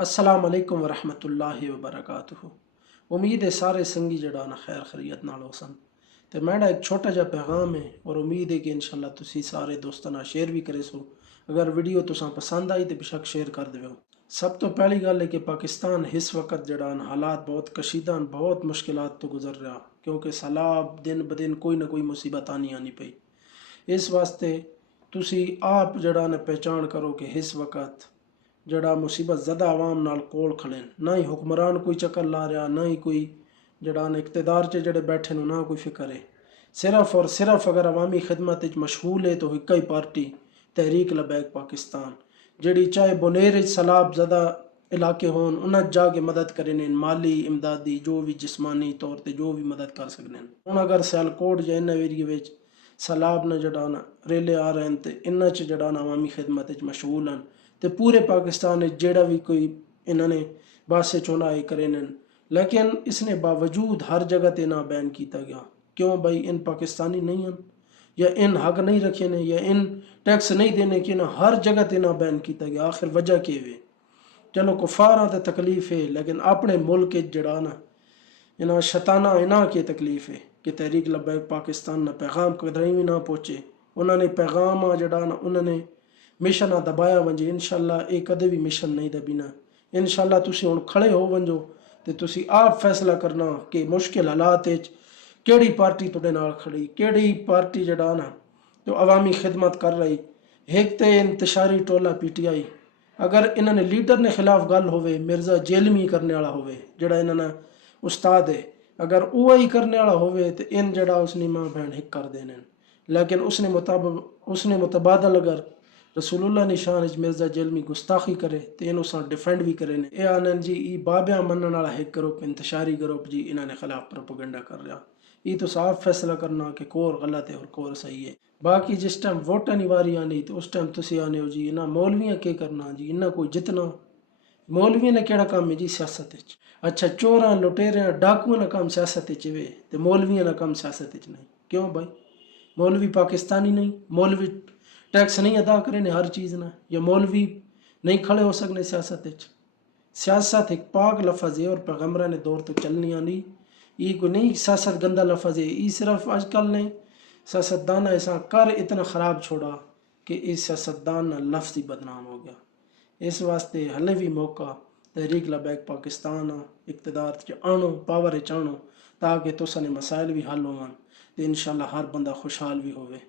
अस्सलाम वालेकुम वरहमतुल्लाहि वबरकातुहू। उम्मीद है सारे संगी जड़ाना खैर खरीत नाल होसन। तो मेरा एक छोटा जा पैगाम है और उम्मीद है कि इंशाल्लाह तुसी सारे दोस्तों नाल शेयर भी करे सो। अगर वीडियो तुसा पसंद आई तो बेशक शेयर कर देवो। सब तो पहली गल है कि पाकिस्तान इस वक्त जड़ान हालात बहुत कशीदा बहुत मुश्किलात तो गुजर रहा, क्योंकि सैलाब दिन ब दिन कोई ना कोई मुसीबत आनी पई। इस वास्ते तुसी आप जड़ा ने पहचान करो कि इस वक्त जड़ा मुसीबत ज़्यादा आवाम नाल कोल खड़े ना ही हुक्मरान कोई चक्कर ला रहा, ना ही कोई जड़ा इकतदार च जड़े बैठे ना कोई फिक्र है। सिर्फ और सिर्फ अगर अवामी खिदमत मशगूल है तो एक ही पार्टी तहरीक लबैक पाकिस्तान, जड़ी चाहे बुनेर सैलाब ज़्यादा इलाके होन उन्हें जाके मदद करें, माली इमदादी जो भी जिस्मानी तौर पर जो भी मदद कर सकते हैं। हूँ अगर सियालकोट या इन एरिए सैलाब ने जड़ा रेले आ रहे हैं तो इन्होंने च जड़ा अवामी खिदमत मशगूल हैं। तो पूरे पाकिस्तान जेड़ा भी कोई इन्होंने बासे चुनाए करे न, लेकिन इसने बावजूद हर जगह ते ना बैन किया गया। क्यों भाई? इन पाकिस्तानी नहीं हैं या इन हक नहीं रखे ने या इन टैक्स नहीं देने के ना हर जगह ते ना बैन किया गया। आखिर वजह के वे? चलो कुफारा तो तकलीफ है, लेकिन अपने मुल्क जड़ा ना इन्हें शताना इना की तकलीफ है कि तहरीक लबैक पाकिस्तान ना पैगाम कदरें भी ना पहुँचे। उन्होंने पैगाम आ जड़ा ना उन्होंने मिशन आ दबाया वंजे। इंशाल्लाह ये कदे भी मिशन नहीं दबीना। इंशाल्लाह तुसी हुण खड़े हो वंजो तो तुसी आप फैसला करना कि मुश्किल हालात केड़ी पार्टी तुहाडे नाल खड़ी, केड़ी पार्टी जड़ा ना जो अवामी खिदमत कर रही। एक तो इंतशारी टोला PTI, अगर इन्होंने लीडर ने खिलाफ गल होवे, मिर्जा जेलमी करने वाला होवे जड़ा इन्होंने उस्ताद है, अगर वो ही करने वाला होवे तो इन जड़ा उसनी माँ बहन हिक कर देने। लेकिन उसने मुतबादल अगर रसूलुल्लाह निशान मिर्जा जेलमी गुस्ताखी करे तो इन उस डिफेंड भी करे। ये आनंद जी ई बाबिया मनने वाला एक ग्रुप इंतशारी ग्रुप जी इन्होंने खिलाफ प्रोपोगंडा कर रहा। ये तो साफ फैसला करना कि कोर गलत है और कोर सही है। बाकी जिस टाइम वोटा नहीं वारी आनी तो उस टाइम तुसी आने हो जी इन्हें मौलवियाँ के करना जी, इन्हें कोई जितना मौलवियों ने केड़ा काम है जी सियासत। अच्छा चोरां लुटेरियां डाकुओं का काम सियासत वे तो मौलवियों का काम सियासत नहीं? क्यों भाई? मौलवी पाकिस्तानी नहीं? मौलवी टैक्स नहीं अदा करें हर चीज़ ना? या मौलवी नहीं खड़े हो सकने सियासत? सियासत एक पाक लफज है और पैगंबरा ने दौर तो चलनी आनी। ये को नहीं सियासत गंदा लफज है। ये सिर्फ आजकल ने सियासतदान ऐसा कर इतना ख़राब छोड़ा कि इस सियासतदान लफ्ज़ ही बदनाम हो गया। इस वास्ते हले भी मौका तहरीक लबैक पाकिस्तान इकतदार आनो, पावर आनो ताकि तुसाने मसाइल भी हल होवन तो इंशाल्लाह हर बंदा खुशहाल भी होवे।